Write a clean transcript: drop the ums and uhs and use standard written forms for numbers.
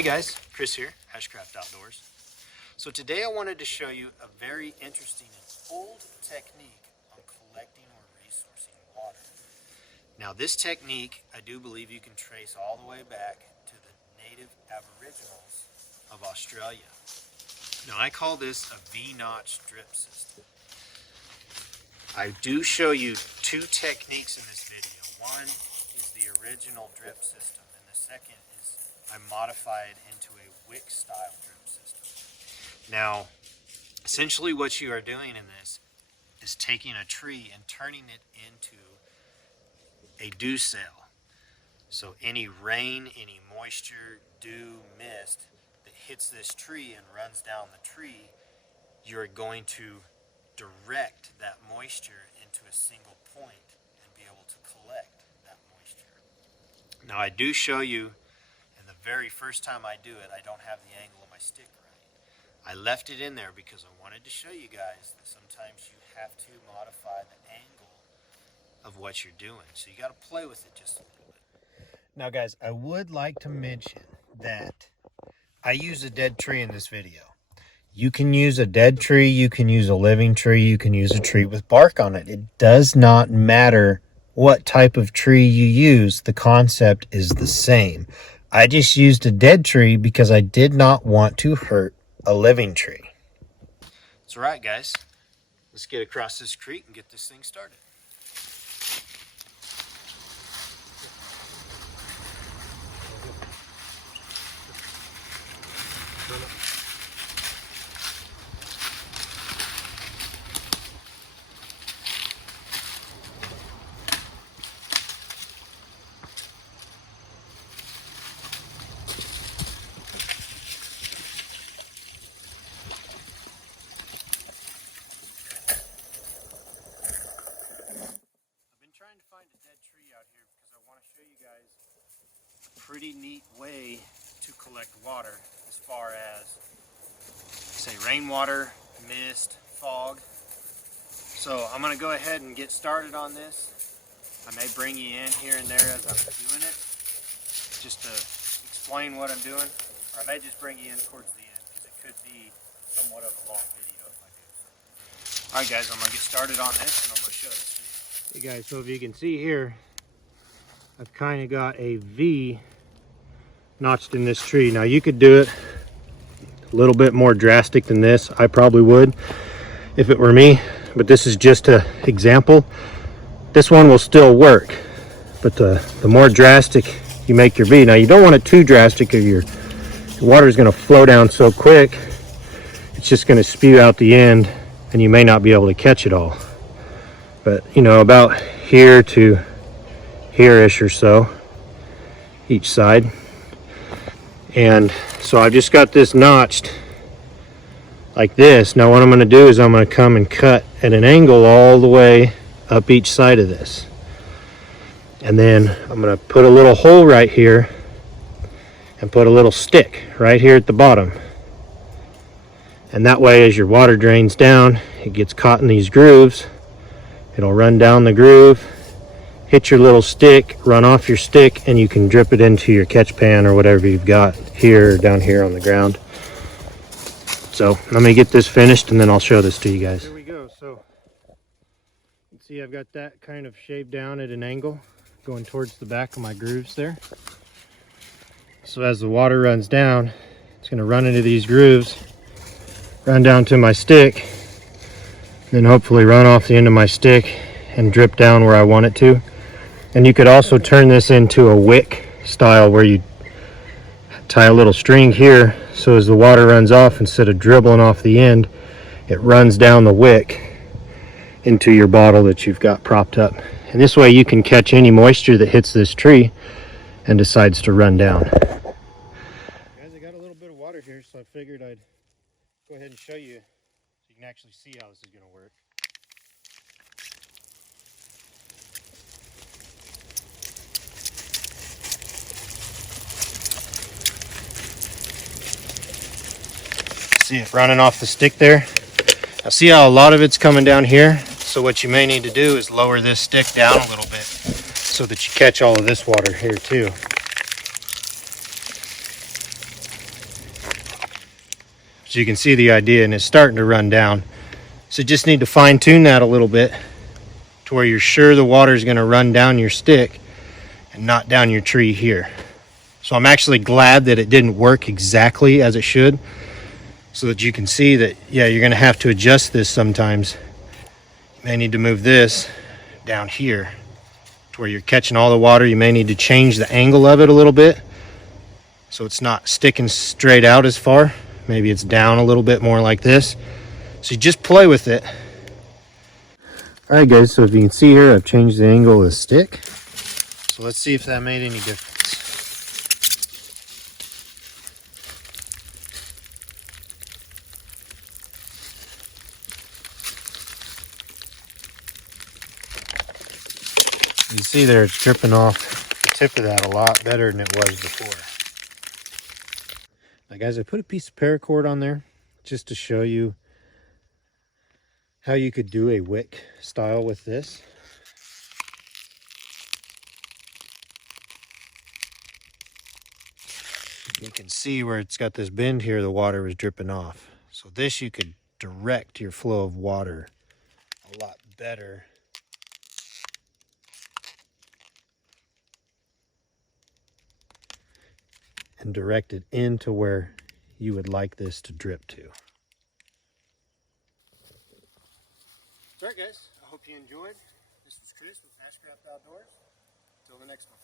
Hey guys, Chris here, Ashcraft Outdoors. So today I wanted to show you a very interesting and old technique on collecting or resourcing water. Now this technique, I do believe you can trace all the way back to the native aboriginals of Australia. Now I call this a V-notch drip system. I do show you two techniques in this video. One is the original drip system, and the second is I modified into a wick style drip system. Now, essentially what you are doing in this is taking a tree and turning it into a dew cell. So any rain, any moisture, dew, mist that hits this tree and runs down the tree, you're going to direct that moisture into a single point and be able to collect that moisture. Now I do show you, and the very first time I do it, I don't have the angle of my stick right. I left it in there because I wanted to show you guys that sometimes you have to modify the angle of what you're doing. So you got to play with it just a little bit. Now guys, I would like to mention that I use a dead tree in this video. You can use a dead tree, you can use a living tree, you can use a tree with bark on it. It does not matter what type of tree you use. The concept is the same. I just used a dead tree because I did not want to hurt a living tree. That's right, guys. Let's get across this creek and get this thing started. Pretty neat way to collect water as far as, say, rainwater, mist, fog. So I'm going to go ahead and get started on this. I may bring you in here and there as I'm doing it, just to explain what I'm doing, or I may just bring you in towards the end, because it could be somewhat of a long video if I do so. Alright guys, I'm going to get started on this and I'm going to show this to you. Hey guys, so if you can see here, I've kind of got a V notched in this tree. Now you could do it a little bit more drastic than this. I probably would if it were me, but this is just an example. This one will still work, but the more drastic you make your V. Now you don't want it too drastic or your water is going to flow down so quick it's just going to spew out the end and you may not be able to catch it all. But you know, about here to here-ish or so each side. And so I've just got this notched like this. Now what I'm going to do is I'm going to come and cut at an angle all the way up each side of this. And then I'm going to put a little hole right here and put a little stick right here at the bottom. And that way as your water drains down, it gets caught in these grooves. It'll run down the groove, hit your little stick, run off your stick, and you can drip it into your catch pan or whatever you've got here or down here on the ground. So let me get this finished and then I'll show this to you guys. Here we go. So you can see I've got that kind of shaved down at an angle going towards the back of my grooves there. So as the water runs down, it's going to run into these grooves, run down to my stick, then hopefully run off the end of my stick and drip down where I want it to. And you could also turn this into a wick style where you tie a little string here, so as the water runs off, instead of dribbling off the end, it runs down the wick into your bottle that you've got propped up. And this way you can catch any moisture that hits this tree and decides to run down. Guys, I got a little bit of water here, so I figured I'd go ahead and show you so you can actually see how this is going to work. See it running off the stick there. Now see how a lot of it's coming down here? So what you may need to do is lower this stick down a little bit so that you catch all of this water here too. So you can see the idea, and it's starting to run down. So just need to fine tune that a little bit to where you're sure the water is going to run down your stick and not down your tree here. So I'm actually glad that it didn't work exactly as it should, so that you can see that, yeah, you're going to have to adjust this sometimes. You may need to move this down here to where you're catching all the water. You may need to change the angle of it a little bit so it's not sticking straight out as far. Maybe it's down a little bit more like this. So you just play with it. All right, guys, so if you can see here, I've changed the angle of the stick. So let's see if that made any difference. You see there, it's dripping off the tip of that a lot better than it was before. Now, guys, I put a piece of paracord on there just to show you how you could do a wick style with this. You can see where it's got this bend here, the water was dripping off. So this, you could direct your flow of water a lot better. And direct it into where you would like this to drip to. That's all right, guys. I hope you enjoyed. This was Chris with Ashcraft Outdoors. Until the next one.